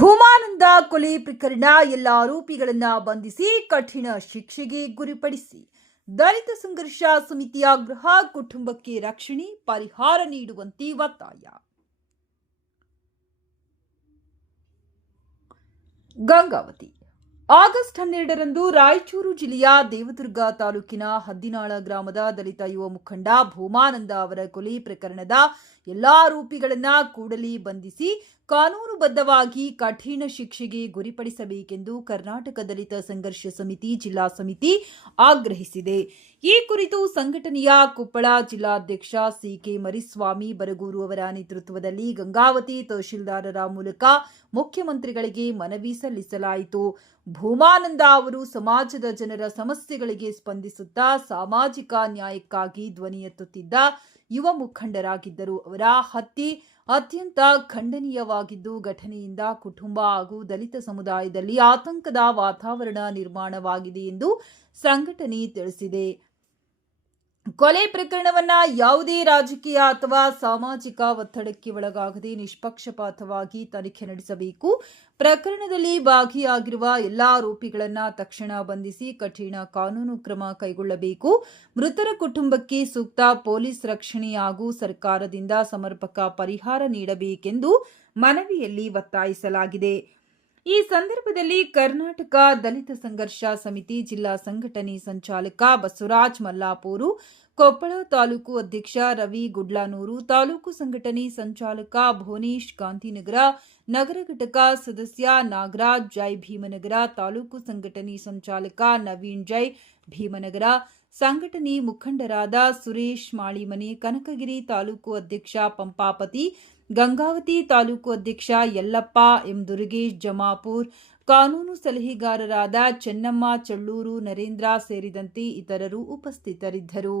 ಭೂಮಾನಂದ ಕೊಲೆ ಪ್ರಕರಣ ಎಲ್ಲ ಆರೋಪಿಗಳನ್ನ ಬಂಧಿಸಿ ಕಠಿಣ ಶಿಕ್ಷೆಗೆ ಗುರಿಪಡಿಸಿ ದಲಿತ ಸಂಘರ್ಷ ಸಮಿತಿ ಆಗ್ರಹ. ಕುಟುಂಬಕ್ಕೆ ರಕ್ಷಣೆ ಪರಿಹಾರ ನೀಡುವಂತೆ ಒತ್ತಾಯ. ಗಂಗಾವತಿ ಆಗಸ್ಟ್ 12ರಂದು ರಾಯಚೂರು ಜಿಲ್ಲೆಯ ದೇವದುರ್ಗ ತಾಲೂಕಿನ ಹದ್ದಿನಾಳ ಗ್ರಾಮದ ದಲಿತ ಯುವ ಮುಖಂಡ ಭೂಮಾನಂದ ಅವರ ಕೊಲೆ ಪ್ರಕರಣದ ಎಲ್ಲಾ ಆರೋಪಿಗಳನ್ನ ಕೂಡಲೇ ಬಂಧಿಸಿ ಕಾನೂನುಬದ್ಧವಾಗಿ ಕಠಿಣ ಶಿಕ್ಷೆಗೆ ಗುರಿಪಡಿಸಬೇಕೆಂದು ಕರ್ನಾಟಕ ದಲಿತ ಸಂಘರ್ಷ ಸಮಿತಿ ಜಿಲ್ಲಾ ಸಮಿತಿ ಆಗ್ರಹಿಸಿದೆ. ಈ ಕುರಿತು ಸಂಘಟನೆಯ ಕೊಪ್ಪಳ ಜಿಲ್ಲಾಧ್ಯಕ್ಷ ಸಿಕೆ ಮರಿಸ್ವಾಮಿ ಬರಗೂರು ಅವರ ನೇತೃತ್ವದಲ್ಲಿ ಗಂಗಾವತಿ ತಹಶೀಲ್ದಾರರ ಮೂಲಕ ಮುಖ್ಯಮಂತ್ರಿಗಳಿಗೆ ಮನವಿ ಸಲ್ಲಿಸಲಾಯಿತು. ಭೂಮಾನಂದ ಅವರು ಸಮಾಜದ ಜನರ ಸಮಸ್ಯೆಗಳಿಗೆ ಸ್ಪಂದಿಸುತ್ತಾ ಸಾಮಾಜಿಕ ನ್ಯಾಯಕ್ಕಾಗಿ ಧ್ವನಿ ಎತ್ತುತ್ತಿದ್ದ ಯುವ ಮುಖಂಡರಾಗಿದ್ದರು. ಅವರ ಹತ್ಯೆ ಅತ್ಯಂತ ಖಂಡನೀಯವಾಗಿದ್ದು, ಘಟನೆಯಿಂದ ಕುಟುಂಬ ಹಾಗೂ ದಲಿತ ಸಮುದಾಯದಲ್ಲಿ ಆತಂಕದ ವಾತಾವರಣ ನಿರ್ಮಾಣವಾಗಿದೆ ಎಂದು ಸಂಘಟನೆ ತಿಳಿಸಿದೆ. ಕೊಲೆ ಪ್ರಕರಣವನ್ನ ಯಾವುದೇ ರಾಜಕೀಯ ಅಥವಾ ಸಾಮಾಜಿಕ ಒತ್ತಡಕ್ಕೆ ಒಳಗಾಗದೆ ನಿಷ್ಪಕ್ಷಪಾತವಾಗಿ ತನಿಖೆ ನಡೆಸಬೇಕು. ಪ್ರಕರಣದಲ್ಲಿ ಭಾಗಿಯಾಗಿರುವ ಎಲ್ಲಾ ಆರೋಪಿಗಳನ್ನ ತಕ್ಷಣ ಬಂಧಿಸಿ ಕಠಿಣ ಕಾನೂನು ಕ್ರಮ ಕೈಗೊಳ್ಳಬೇಕು. ಮೃತರ ಕುಟುಂಬಕ್ಕೆ ಸೂಕ್ತ ಪೊಲೀಸ್ ರಕ್ಷಣೆ ಹಾಗೂ ಸರ್ಕಾರದಿಂದ ಸಮರ್ಪಕ ಪರಿಹಾರ ನೀಡಬೇಕೆಂದು ಮನವಿಯಲ್ಲಿ ಒತ್ತಾಯಿಸಲಾಗಿದೆ. ಈ ಸಂದರ್ಭದಲ್ಲಿ ಕರ್ನಾಟಕ ದಲಿತ ಸಂಘರ್ಷ ಸಮಿತಿ ಜಿಲ್ಲಾ ಸಂಘಟನೆ ಸಂಚಾಲಕ ಬಸವರಾಜ್ ಮಲ್ಲಾಪೂರು, ಕೊಪ್ಪಳ ತಾಲೂಕು ಅಧ್ಯಕ್ಷ ರವಿ ಗುಡ್ಲಾನೂರು, ತಾಲೂಕು ಸಂಘಟನೆ ಸಂಚಾಲಕ ಭುವನೇಶ್ ಗಾಂಧಿನಗರ, ನಗರ ಘಟಕ ಸದಸ್ಯ ನಾಗರಾಜ್ ಜೈ ಭೀಮನಗರ, ತಾಲೂಕು ಸಂಘಟನೆ ಸಂಚಾಲಕ ನವೀನ್ ಜೈ ಭೀಮನಗರ, ಸಂಘಟನೆ ಮುಖಂಡರಾದ ಸುರೇಶ್ ಮಾಳಿಮನೆ, ಕನಕಗಿರಿ ತಾಲೂಕು ಅಧ್ಯಕ್ಷ ಪಂಪಾಪತಿ, ಗಂಗಾವತಿ ತಾಲೂಕು ಅಧ್ಯಕ್ಷ ಯಲ್ಲಪ್ಪ ಎಂ ದುರ್ಗೇಶ್ ಜಮಾಪುರ್, ಕಾನೂನು ಸಲಹೆಗಾರರಾದ ಚೆನ್ನಮ್ಮ ಚಳ್ಳೂರು, ನರೇಂದ್ರ ಸೇರಿದಂತೆ ಇತರರು ಉಪಸ್ಥಿತರಿದ್ದರು.